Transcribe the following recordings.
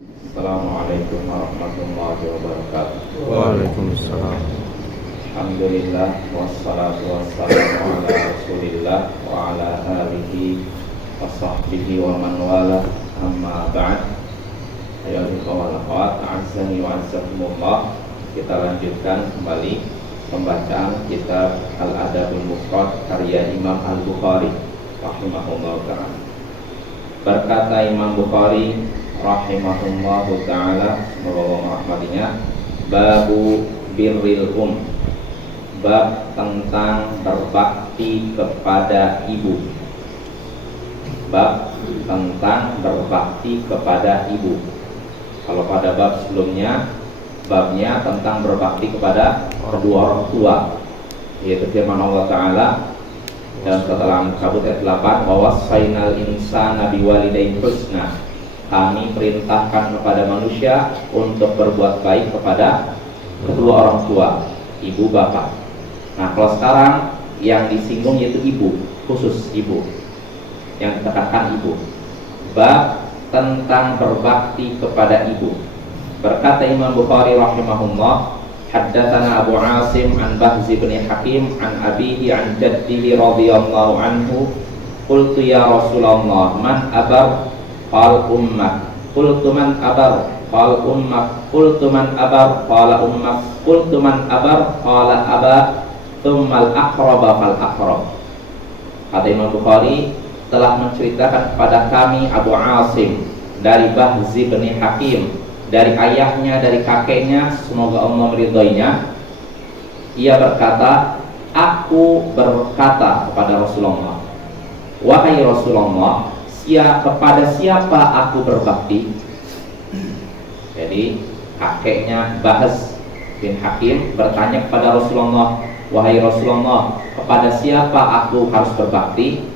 Assalamualaikum warahmatullahi wabarakatuh. Waalaikumsalam. Alhamdulillah wassalatu wassalamu ala Rasulillah wa ala alihi wa sahbihi wa man wala, amma ba'd. Ayolah ikhwal akhwat, a'azzani wa a'azzakumullah. Kita lanjutkan kembali pembacaan kitab Al-Adabul Mufrad karya Imam Al-Bukhari rahimahullah ta'ala. Berkata Imam Bukhari rahimahullahu ta'ala, semoga Allah merahmatinya, babu birril bab tentang berbakti kepada ibu. Bab tentang berbakti kepada ibu. Kalau pada bab sebelumnya, babnya tentang berbakti kepada kedua orang tua, yaitu firman Allah Ta'ala dalam surat Al-Ankabut ayat 8, wawasainal insana biwalidayhi husna, kami perintahkan kepada manusia untuk berbuat baik kepada kedua orang tua, ibu bapak. Nah, kalau sekarang yang disinggung yaitu ibu, khusus ibu, yang ditekankan ibu. Bab tentang berbakti kepada ibu. Berkata Imam Bukhari rahimahullah, haddatsana Abu Asim an Bahzi bin Hakim an abihi an jaddihi radhiyallahu anhu, qultu ya Rasulullah man abar, qal ummak, qultu man abar, qal ummak, qultu man abar, qala ummak, qultu man abar, qala aba, tsummal aqraba fal aqrab. Kata Imam Bukhari, telah menceritakan kepada kami Abu Asim dari Bahzi bin Hakim, dari ayahnya, dari kakeknya, semoga Allah meridhoinya. Ia berkata, aku berkata kepada Rasulullah, wahai Rasulullah, kepada siapa aku berbakti? Jadi kakeknya Bahz bin Hakim bertanya kepada Rasulullah, wahai Rasulullah, kepada siapa aku harus berbakti?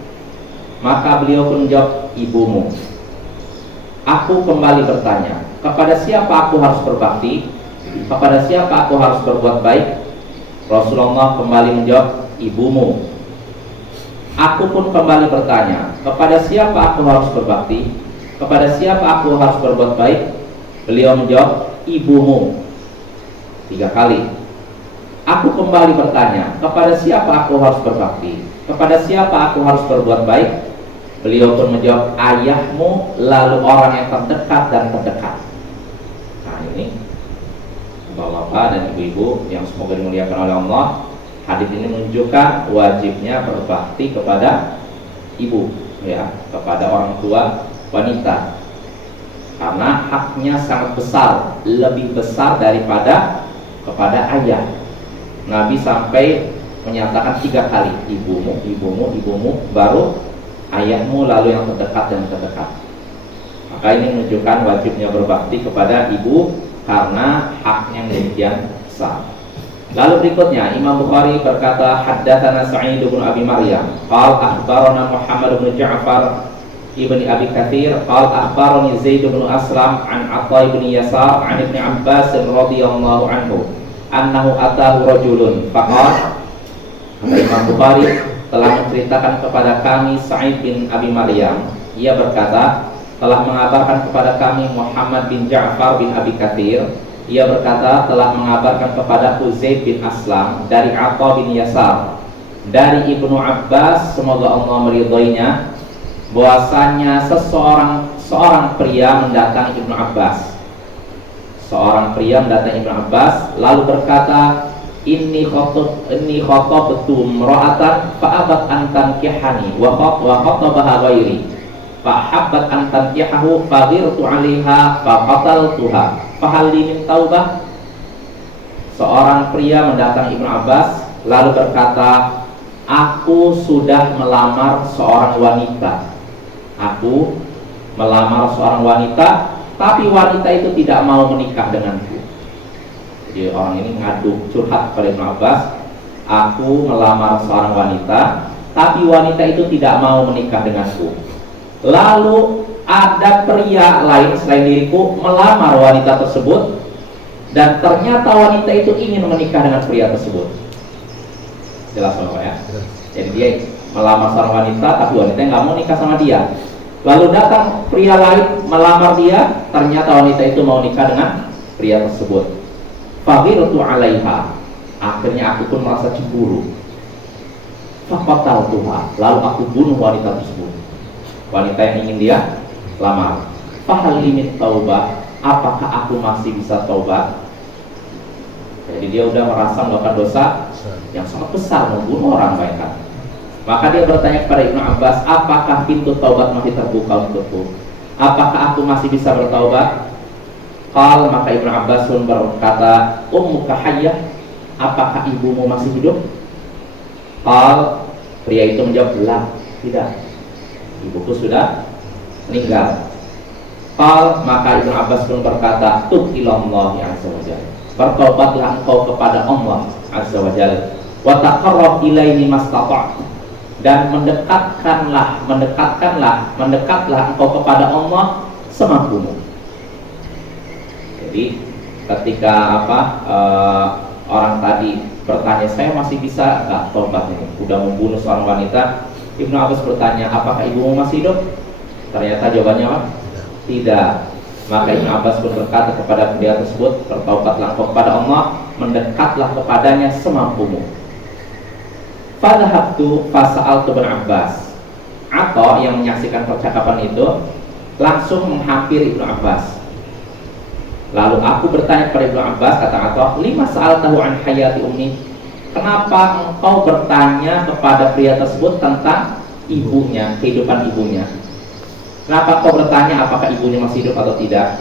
Maka beliau pun menjawab, ibumu. Aku kembali bertanya, kepada siapa aku harus berbakti? Kepada siapa aku harus berbuat baik? Rasulullah kembali menjawab, ibumu. Aku pun kembali bertanya, kepada siapa aku harus berbakti? Kepada siapa aku harus berbuat baik? Beliau menjawab, ibumu. 3 kali. Aku kembali bertanya, kepada siapa aku harus berbakti? Kepada siapa aku harus berbuat baik? Beliau pun menjawab, ayahmu, lalu orang yang terdekat dan terdekat. Nah, ini bapak-bapak dan ibu-ibu yang semoga dimuliakan oleh Allah, hadis ini menunjukkan wajibnya berbakti kepada ibu, ya, kepada orang tua wanita, karena haknya sangat besar, lebih besar daripada kepada ayah. Nabi sampai menyatakan 3 kali, ibumu, ibumu, ibumu, baru ayahmu, lalu yang terdekat dan terdekat. Maka ini menunjukkan wajibnya berbakti kepada ibu karena haknya demikian besar. Lalu berikutnya Imam Bukhari berkata, haddatsana Sa'id bin Abi Maryam qala akhbarana Muhammad bin Ja'far ibn Abi Katsir qala akhbarani Zaid bin Aslam an Atha bin Yasar an Ibnu Abbas radhiyallahu anhu annahu atahu rajulun faqala. Kata Imam Bukhari, telah menceritakan kepada kami Sa'id bin Abi Maryam, ia berkata, telah mengabarkan kepada kami Muhammad bin Ja'far bin Abi Katsir, ia berkata, telah mengabarkan kepada Zaid bin Aslam dari Atha bin Yasar dari Ibnu Abbas, semoga Allah meridhoinya, bahwasanya seorang pria mendatangi Ibnu Abbas. Seorang pria mendatangi Ibnu Abbas lalu berkata, inni khatabtu imra'atan fa'abat an tankihani wa khatabaha ghairi fa habbat an tankihahu fa ghirtu 'alaiha fa qataltuha fa hal li min taubah. Seorang pria mendatangi Ibnu Abbas lalu berkata, aku sudah melamar seorang wanita. Aku melamar seorang wanita, tapi wanita itu tidak mau menikah denganku. Jadi orang ini ngadu curhat kepada Ibnu Abbas, aku melamar seorang wanita, tapi wanita itu tidak mau menikah denganku. Lalu ada pria lain selain diriku melamar wanita tersebut, dan ternyata wanita itu ingin menikah dengan pria tersebut. Jelas Bapak ya? Jadi dia melamar seorang wanita, tapi wanita nggak mau nikah sama dia. Lalu datang pria lain melamar dia, ternyata wanita itu mau nikah dengan pria tersebut. Faghirtu 'alaiha. Akhirnya aku pun merasa cemburu. Faqataltuha. Lalu aku bunuh wanita tersebut. Wanita yang ingin dia lamar. Fahal limit taubah. Apakah aku masih bisa taubat? Jadi dia udah merasa melakukan dosa yang sangat besar, membunuh orang, bayangkan. Maka dia bertanya kepada Ibnu Abbas, apakah pintu taubat masih terbuka untukku? Apakah aku masih bisa bertaubat? Maka Ibnu Abbas pun berkata, ummuka hayyah, apakah ibumu masih hidup? Pria itu menjawab, la, tidak, ibuku sudah meninggal. Maka Ibnu Abbas pun berkata, tub ilallahi azza wa jalla, bertobatlah engkau kepada Allah azza wa jalla, wa taqarrab ilaihi mastata'ta, dan mendekatlah engkau kepada Allah semampumu. Jadi ketika orang tadi bertanya, saya masih bisa nggak tobat ini, udah membunuh seorang wanita, Ibnu Abbas bertanya, apakah ibumu masih hidup? Ternyata jawabannya apa? Tidak. Maka Ibnu Abbas pun berkata kepada pria tersebut, bertaubatlah engkau kepada Allah, mendekatlah kepadanya semampumu. Fadhahabtu fasa'altu bin Abbas. Atau yang menyaksikan percakapan itu langsung menghampiri Ibnu Abbas. Lalu aku bertanya kepada Ibnu Abbas, kata Atha, lima sa'altahu an hayati ummi. Kenapa engkau bertanya kepada pria tersebut tentang ibunya, kehidupan ibunya? Kenapa kau bertanya apakah ibunya masih hidup atau tidak?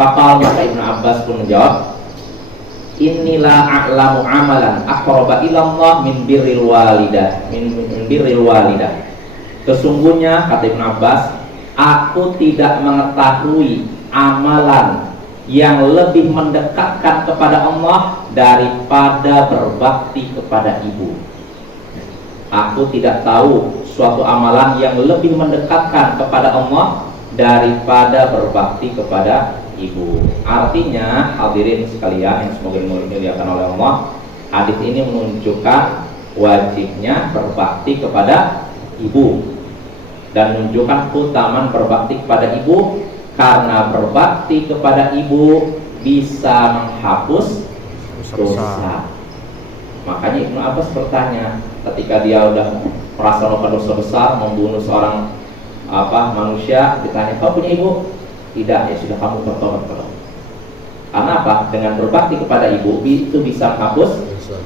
Faqal, maka Ibnu Abbas pun menjawab, inilah a'lamu amalan aqraba ilallah min birril walidah, Sesungguhnya, kata Ibnu Abbas, aku tidak mengetahui amalan yang lebih mendekatkan kepada Allah daripada berbakti kepada ibu. Aku tidak tahu suatu amalan yang lebih mendekatkan kepada Allah daripada berbakti kepada ibu. Artinya, hadirin sekalian yang semoga dimuliakan oleh Allah, hadis ini menunjukkan wajibnya berbakti kepada ibu dan menunjukkan keutamaan berbakti kepada ibu, karena berbakti kepada ibu bisa menghapus dosa. Makanya Ibnu Abbas bertanya, ketika dia udah merasa melakukan dosa besar, membunuh seorang manusia, ditanya, kau punya ibu? Tidak. Ya sudah, kamu bertobat kepada Allah. Karena apa? Dengan berbakti kepada ibu itu bisa menghapus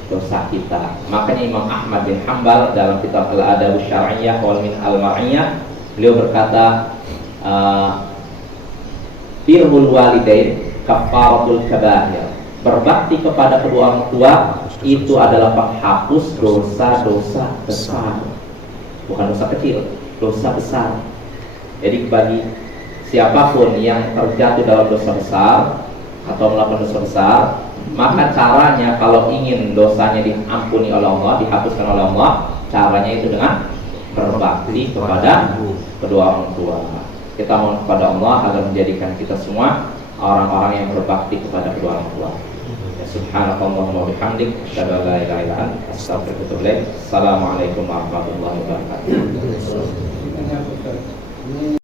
dosa kita. Makanya Imam Ahmad bin Hanbal dalam kitab Al-Adab Syar'iyyah wal Min Al-Ma'iyyah, beliau berkata, birrul walidain kafaratul kabair. Berbakti kepada kedua orang tua itu adalah penghapus dosa-dosa besar, bukan dosa kecil, dosa besar. Jadi bagi siapapun yang terjatuh dalam dosa besar atau melakukan dosa besar, maka caranya kalau ingin dosanya diampuni oleh Allah, dihapuskan oleh Allah, caranya itu dengan berbakti kepada kedua orang tua. Kita mohon kepada Allah agar menjadikan kita semua orang-orang yang berbakti kepada kedua orang tua. Subhanakallahumma wa bihamdik, asyhadu an la ilaha illa anta, astaghfiruka wa atubu ilaik. Assalamualaikum warahmatullahi wabarakatuh.